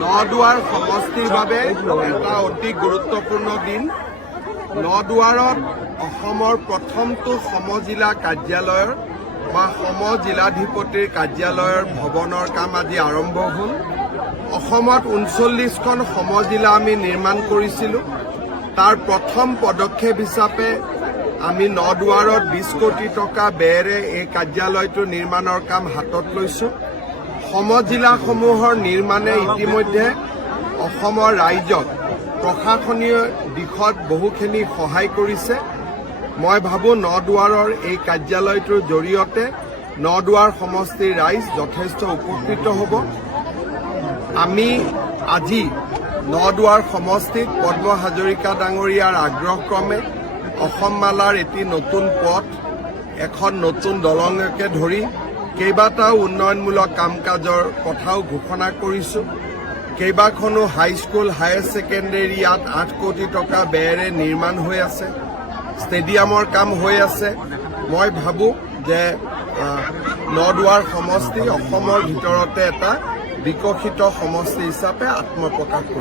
নদুৱাৰ সমষ্টিৰ বাবে এটা অতি গুৰুত্বপূৰ্ণ দিন। নদুৱাৰত অসমৰ প্ৰথমটো সমজিলা কাৰ্যালয়ৰ বা সমজিলাধিপতিৰ কাৰ্যালয়ৰ ভৱনৰ কাম আজি আৰম্ভ হ'ল। অসমত 39খন সমজিলা আমি নিৰ্মাণ কৰিছিলোঁ। তাৰ প্ৰথম পদক্ষেপ হিচাপে আমি নদুৱাৰত 20 কোটি টকা ব্যয়েৰে এই কাৰ্যালয়টো নিৰ্মাণৰ কাম হাতত লৈছোঁ। সমজিলাসমূহৰ নিৰ্মাণে ইতিমধ্যে অসমৰ ৰাইজক প্ৰশাসনীয় দিশত বহুখিনি সহায় কৰিছে। মই ভাবোঁ নদুৱাৰৰ এই কাৰ্যালয়টোৰ জৰিয়তে নদুৱাৰ সমষ্টিৰ ৰাইজ যথেষ্ট উপকৃত হ'ব। আমি আজি নদুৱাৰ সমষ্টিত পদ্ম হাজৰিকা ডাঙৰীয়াৰ আগ্ৰহক্ৰমে অসমমালাৰ এটি নতুন পথ, এখন নতুন দলঙকে ধৰি কেইবাটাও উন্নয়নমূলক কাম কাজৰ কথাও ঘোষণা কৰিছোঁ। কেইবাখনো হাইস্কুল, হায়াৰ ছেকেণ্ডেৰী ইয়াত 8 কোটি টকা ব্যয়েৰে নিৰ্মাণ হৈ আছে। ষ্টেডিয়ামৰ কাম হৈ আছে। মই ভাবোঁ যে নদুৱাৰ সমষ্টি অসমৰ ভিতৰতে এটা বিকশিত সমষ্টি হিচাপে আত্মপ্ৰকাশ কৰিব।